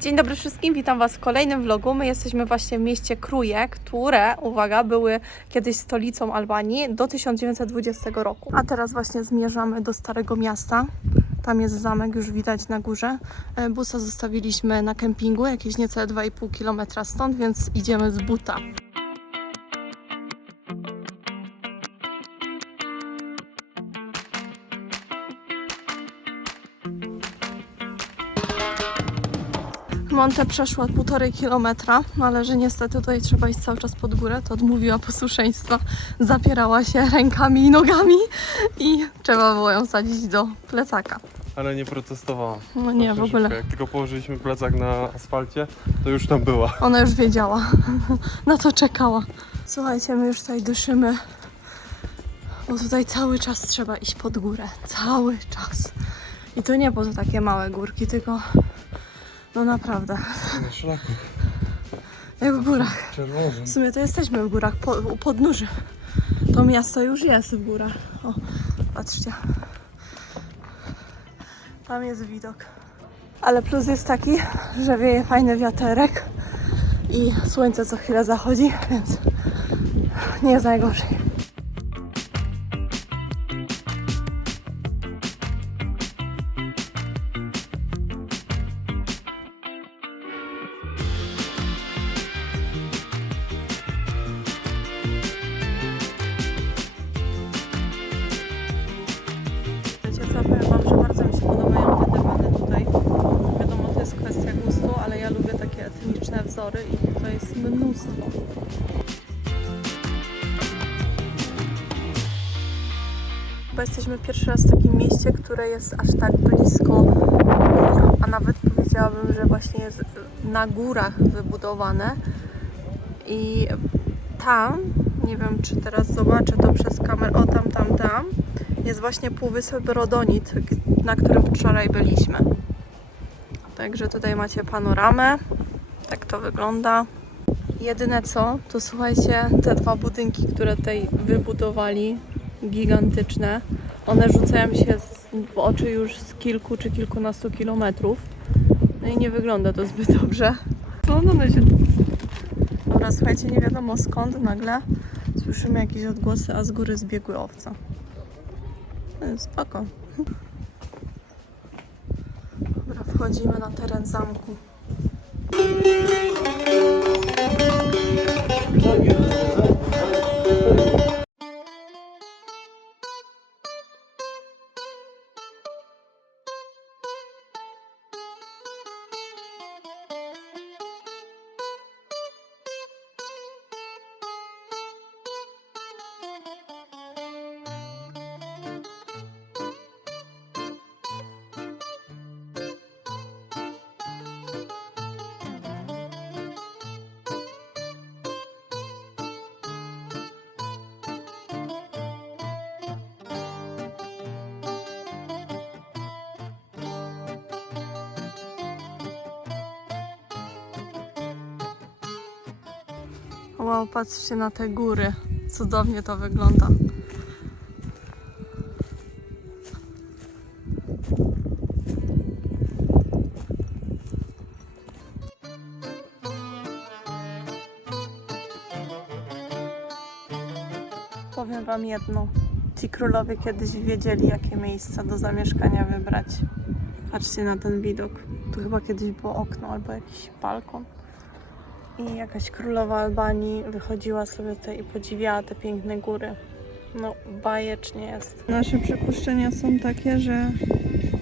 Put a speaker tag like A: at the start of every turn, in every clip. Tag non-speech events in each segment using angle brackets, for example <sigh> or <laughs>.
A: Dzień dobry wszystkim, witam Was w kolejnym vlogu. My jesteśmy właśnie w mieście Kruje, które, uwaga, były kiedyś stolicą Albanii do 1920 roku. A teraz właśnie zmierzamy do Starego Miasta. Tam jest zamek, już widać na górze. E, Busa zostawiliśmy na kempingu, jakieś niecałe 2,5 km stąd, więc idziemy z buta. Monte przeszła półtorej kilometra, no ale że niestety tutaj trzeba iść cały czas pod górę, to odmówiła posłuszeństwa, zapierała się rękami i nogami i trzeba było ją sadzić do plecaka.
B: Ale nie protestowała.
A: No nie, w ogóle.
B: Jak tylko położyliśmy plecak na asfalcie, to już tam była.
A: Ona już wiedziała, <laughs> na to czekała. Słuchajcie, my już tutaj dyszymy, bo tutaj cały czas trzeba iść pod górę, cały czas. I to nie po to takie małe górki, tylko no naprawdę, Na szlaku jak w górach. czerwonym. W sumie to jesteśmy w górach, po, u podnóży. To miasto już jest w górach. O, patrzcie. Tam jest widok. Ale plus jest taki, że wieje fajny wiaterek i słońce co chwilę zachodzi, więc nie jest najgorzej. Bo jesteśmy pierwszy raz w takim mieście, które jest aż tak blisko a nawet powiedziałabym, że właśnie jest na górach wybudowane. I tam, nie wiem czy teraz zobaczę to przez kamerę, o tam, tam, tam, jest właśnie półwysep Rodonit, na którym wczoraj byliśmy. Także tutaj macie panoramę. Tak to wygląda. Jedyne co, to słuchajcie, te dwa budynki, które tutaj wybudowali, gigantyczne, one rzucają się z, w oczy już z kilku czy kilkunastu kilometrów. No i nie wygląda to zbyt dobrze. Skąd one się... Dobra, słuchajcie, nie wiadomo skąd nagle słyszymy jakieś odgłosy, a z góry zbiegły owce. E, Spoko. Dobra, wchodzimy na teren zamku. Wow, patrzcie na te góry. Cudownie to wygląda. Powiem Wam jedno. Ci królowie kiedyś wiedzieli, jakie miejsca do zamieszkania wybrać. Patrzcie na ten widok. Tu chyba kiedyś było okno albo jakiś balkon. I jakaś królowa Albanii wychodziła sobie tutaj i podziwiała te piękne góry. No, bajecznie jest. Nasze przypuszczenia są takie, że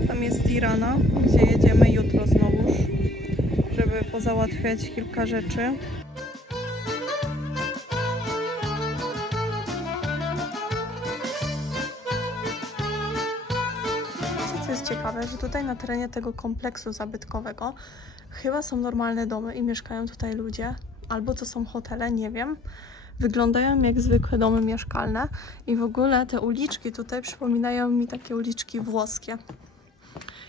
A: tam jest Tirana, gdzie jedziemy jutro znowuż, żeby pozałatwiać kilka rzeczy. Że tutaj na terenie tego kompleksu zabytkowego chyba są normalne domy i mieszkają tutaj ludzie, albo to są hotele, nie wiem. Wyglądają jak zwykłe domy mieszkalne i w ogóle te uliczki tutaj przypominają mi takie uliczki włoskie.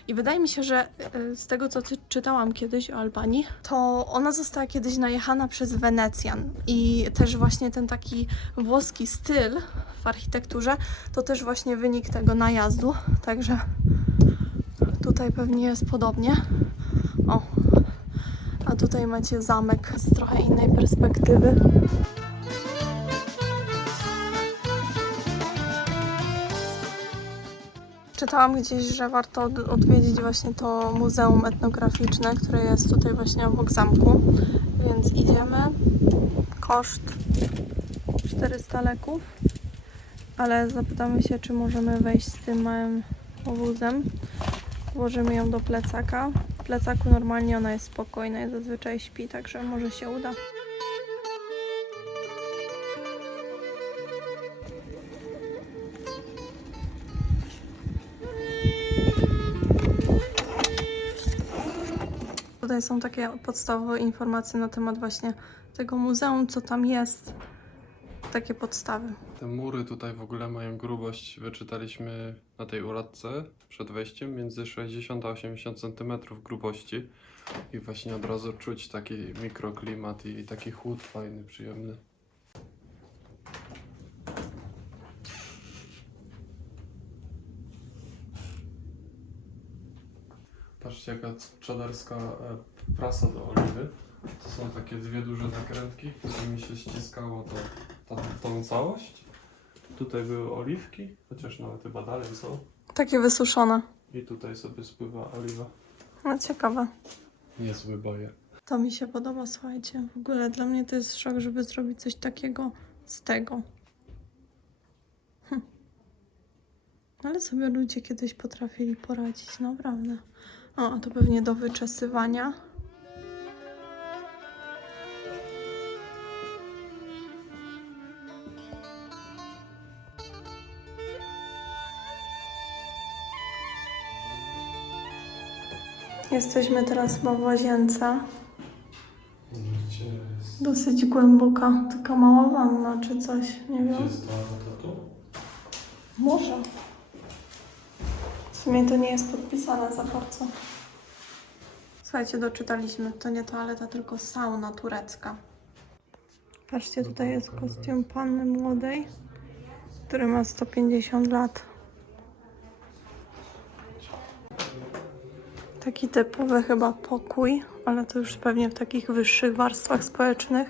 A: I wydaje mi się, że y, z tego, co czytałam kiedyś o Albanii, to ona została kiedyś najechana przez Wenecjan. I też właśnie ten taki włoski styl w architekturze, to też właśnie wynik tego najazdu. Także tutaj pewnie jest podobnie. O, tutaj macie zamek z trochę innej perspektywy. Czytałam gdzieś, że warto od- odwiedzić właśnie to muzeum etnograficzne, które jest tutaj właśnie obok zamku. Więc idziemy. Koszt 400 leków. Ale zapytamy się, czy możemy wejść z tym małym wózem. Włożymy ją do plecaka. W plecaku normalnie ona jest spokojna i zazwyczaj śpi, także może się uda. Tutaj są takie podstawowe informacje na temat właśnie tego muzeum, co tam jest. Takie podstawy.
B: Te mury tutaj w ogóle mają grubość, wyczytaliśmy na tej uradce przed wejściem, między 60 a 80 cm grubości. I właśnie od razu czuć taki mikroklimat i taki chłód fajny, przyjemny. Patrzcie jaka czaderska e, prasa do oliwy. To są takie dwie duże nakrętki, którymi się ściskało to, to, tą całość. Tutaj były oliwki, chociaż nawet chyba dalej są.
A: Takie wysuszone.
B: I tutaj sobie spływa oliwa.
A: No ciekawe.
B: Niezły bajer.
A: To mi się podoba, słuchajcie. W ogóle dla mnie to jest szok, żeby zrobić coś takiego z tego. Hm. Ale sobie ludzie kiedyś potrafili poradzić, naprawdę. O, a to pewnie do wyczesywania. Jesteśmy teraz chyba w łazience. Dosyć głęboka, taka mała wanna czy coś, nie wiem. Może. W sumie to nie jest podpisane za bardzo. Słuchajcie, doczytaliśmy. To nie toaleta, tylko sauna turecka. Patrzcie, tutaj jest kostium panny młodej, który ma 150 lat. Taki typowy chyba pokój, ale to już pewnie w takich wyższych warstwach społecznych.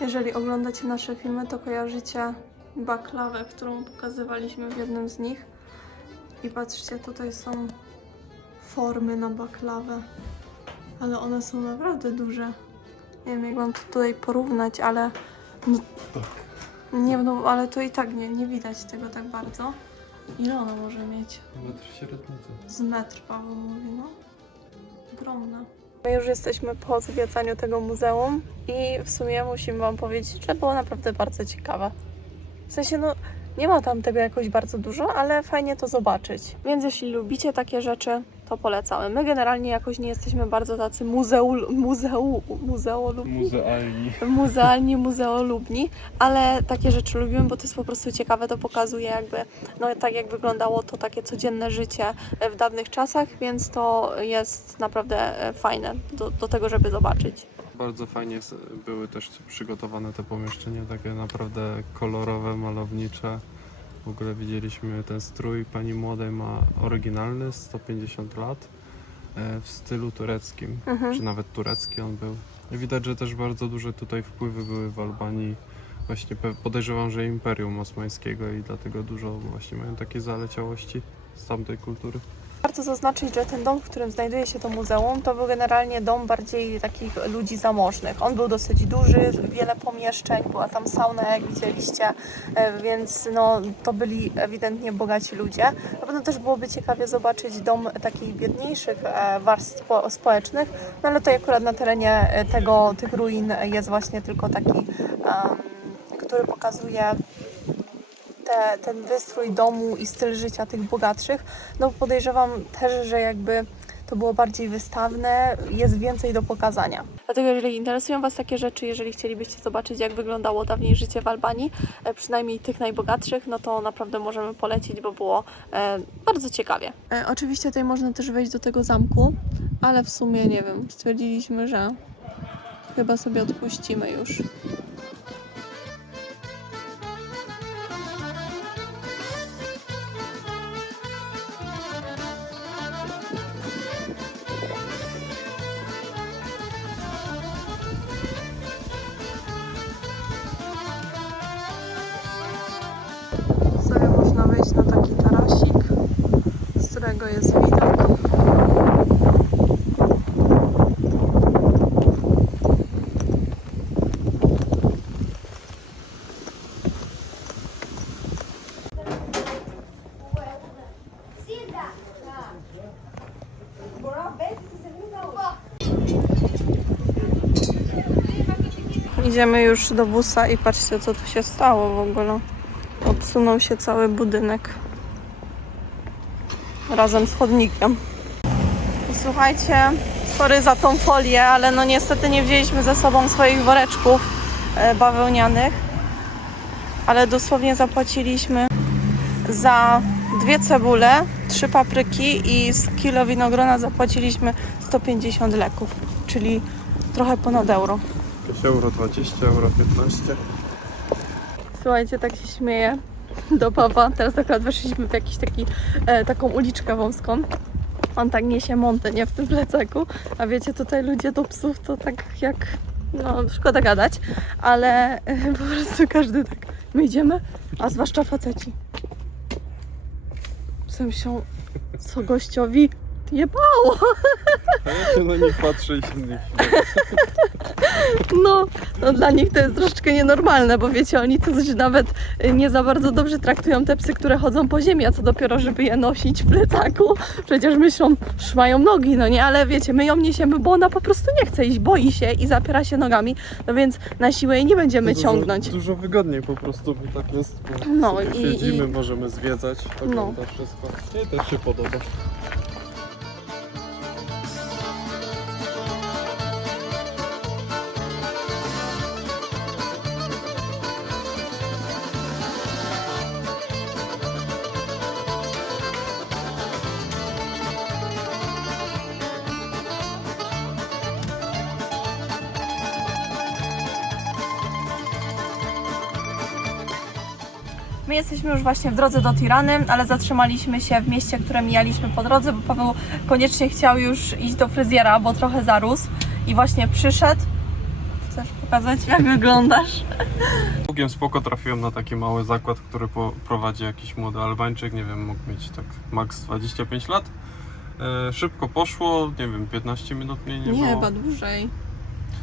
A: Jeżeli oglądacie nasze filmy, to kojarzycie baklawę, którą pokazywaliśmy w jednym z nich. I patrzcie, tutaj są formy na baklawę, ale one są naprawdę duże. Nie wiem, jak mam to tutaj porównać, ale no. Nie no, ale to i tak nie, nie widać tego tak bardzo. Ile ona może mieć?
B: Metr średnicy.
A: Z metr Paweł mówi, no. Ogromna. My już jesteśmy po zwiedzaniu tego muzeum i w sumie musimy Wam powiedzieć, że było naprawdę bardzo ciekawe. W sensie, no, nie ma tam tego jakoś bardzo dużo, ale fajnie to zobaczyć. Więc jeśli lubicie takie rzeczy, to polecamy. My generalnie jakoś nie jesteśmy bardzo tacy muzeul, muzeu, muzeolubni
B: Muzealni.
A: muzealni, muzeolubni, ale takie rzeczy lubimy, bo to jest po prostu ciekawe, to pokazuje jakby, no tak jak wyglądało to takie codzienne życie w dawnych czasach, więc to jest naprawdę e, fajne do, do tego, żeby zobaczyć.
B: Bardzo fajnie były też przygotowane te pomieszczenia, takie naprawdę kolorowe, malownicze. W ogóle widzieliśmy ten strój pani młodej ma oryginalny, 150 lat, e, w stylu tureckim, Mhm. czy nawet turecki on był. Widać, że też bardzo duże tutaj wpływy były w Albanii. Właśnie podejrzewam, że Imperium Osmańskiego i dlatego dużo właśnie mają takie zaleciałości z tamtej kultury.
A: Warto zaznaczyć, że ten dom, w którym znajduje się to muzeum, to był generalnie dom bardziej takich ludzi zamożnych. On był dosyć duży, wiele pomieszczeń, była tam sauna, jak widzieliście, e, więc no, to byli ewidentnie bogaci ludzie. Na pewno też byłoby ciekawie zobaczyć dom takich biedniejszych e, warstw spo- społecznych, no ale tutaj akurat na terenie e, tego, tych ruin jest właśnie tylko taki, który pokazuje te, ten wystrój domu i styl życia tych bogatszych, no podejrzewam też, że jakby to było bardziej wystawne, jest więcej do pokazania. Dlatego jeżeli interesują Was takie rzeczy, jeżeli chcielibyście zobaczyć jak wyglądało dawniej życie w Albanii, e, przynajmniej tych najbogatszych, no to naprawdę możemy polecić, bo było e, bardzo ciekawie. E, oczywiście tutaj można też wejść do tego zamku, ale w sumie nie wiem, stwierdziliśmy, że chyba sobie odpuścimy już. Można wejść na taki tarasik, z którego jest widok. Idziemy już do busa i patrzcie co tu się stało w ogóle. Odsunął się cały budynek. Razem z chodnikiem. Słuchajcie, sorry za tą folię, ale no niestety nie wzięliśmy ze sobą swoich woreczków e, bawełnianych. Ale dosłownie zapłaciliśmy za dwie cebule, trzy papryki i z kilo winogrona zapłaciliśmy 150 leków, czyli trochę ponad euro.
B: Jakieś euro 20, euro 15.
A: Słuchajcie, tak się śmieję <laughs> do Pawła. Teraz akurat weszliśmy w jakiś taki, e, taką uliczkę wąską. On tak niesie montę, nie w tym plecaku. A wiecie, tutaj ludzie do psów to tak jak, no szkoda gadać, ale e, po prostu każdy tak, my idziemy, a zwłaszcza faceci. Psy się, co gościowi jebało.
B: A ja się na nich patrzę i się z nich
A: No, no dla nich to jest troszeczkę nienormalne, bo wiecie, oni coś nawet y, nie za bardzo dobrze traktują te psy, które chodzą po ziemi, a co dopiero, żeby je nosić w plecaku. Przecież myślą, że mają nogi, no nie, ale wiecie, my ją niesiemy, bo ona po prostu nie chce iść, boi się i zapiera się nogami, no więc na siłę jej nie będziemy dużo, ciągnąć.
B: Dużo wygodniej po prostu mi tak jest. Bo No i- siedzimy, i- możemy zwiedzać, oglądać wszystko. Mnie też się podoba.
A: My jesteśmy już właśnie w drodze do Tirany, ale zatrzymaliśmy się w mieście, które mijaliśmy po drodze, bo Paweł koniecznie chciał już iść do fryzjera, bo trochę zarósł i właśnie przyszedł. Chcesz pokazać, jak wyglądasz?
B: Całkiem spoko trafiłem na taki mały zakład, który prowadzi jakiś młody Albańczyk, nie wiem, mógł mieć tak max 25 lat. E, szybko poszło, nie wiem, 15 minut mniej nie,
A: było. dłużej.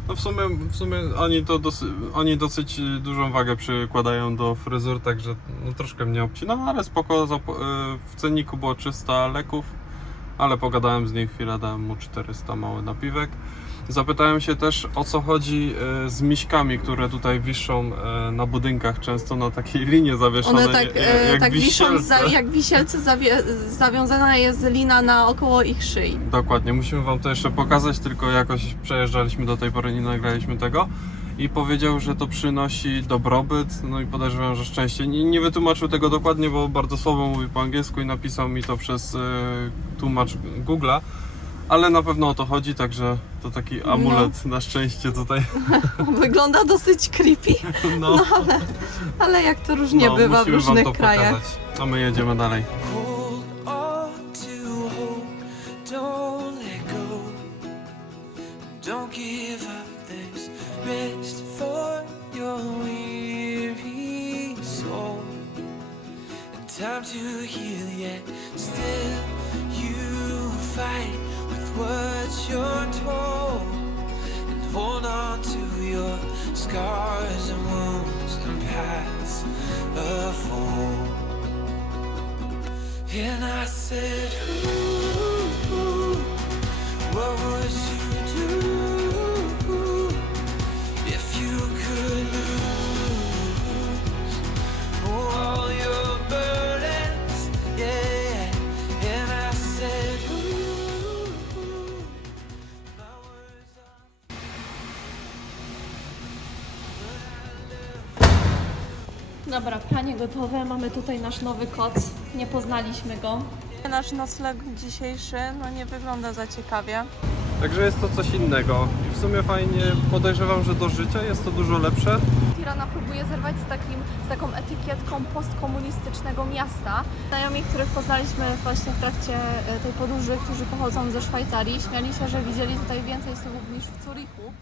B: No w sumie, w sumie oni, to dosy, oni dosyć dużą wagę przykładają do fryzur, także no, troszkę mnie obcina, ale spoko. E, w cenniku było 300 leków, ale pogadałem z nim chwilę, dałem mu 400 mały napiwek. Zapytałem się też o co chodzi e, z miśkami, które tutaj wiszą e, na budynkach, często na takiej <laughs> linie zawieszone. One tak, e, jak tak wiszą, za,
A: jak wisielce, zawie, zawiązana jest lina naokoło ich szyi.
B: Dokładnie, musimy Wam to jeszcze pokazać, tylko jakoś przejeżdżaliśmy do tej pory, nie nagraliśmy tego. I powiedział, że to przynosi dobrobyt, no i podejrzewam, że szczęście. Nie, nie wytłumaczył tego dokładnie, bo bardzo słabo mówi po angielsku i napisał mi to przez e, tłumacz Google'a. Ale na pewno o to chodzi, także to taki amulet na szczęście tutaj.
A: <laughs> Wygląda dosyć creepy, <laughs> No, ale jak to różnie no, bywa w musimy Wam różnych to krajach. pokazać.
B: A my jedziemy dalej. Hold on to hope, don't let go. Don't give up, there's rest for your weary soul. Time to heal, yet still you fight what you're told. And hold on to your scars and wounds and paths of old.
A: And I said, Ooh, what would you Dobra, pranie gotowe. Mamy tutaj nasz nowy koc. Nie poznaliśmy go. Nasz nocleg dzisiejszy no nie wygląda za ciekawie.
B: Także jest to coś innego. I w sumie fajnie podejrzewam, że do życia jest to dużo lepsze.
A: Tirana próbuje zerwać z, takim, z taką etykietką postkomunistycznego miasta. Znajomi, których poznaliśmy właśnie w trakcie e, tej podróży, którzy pochodzą ze Szwajcarii, śmiali się, że widzieli tutaj więcej słów niż w Zurichu.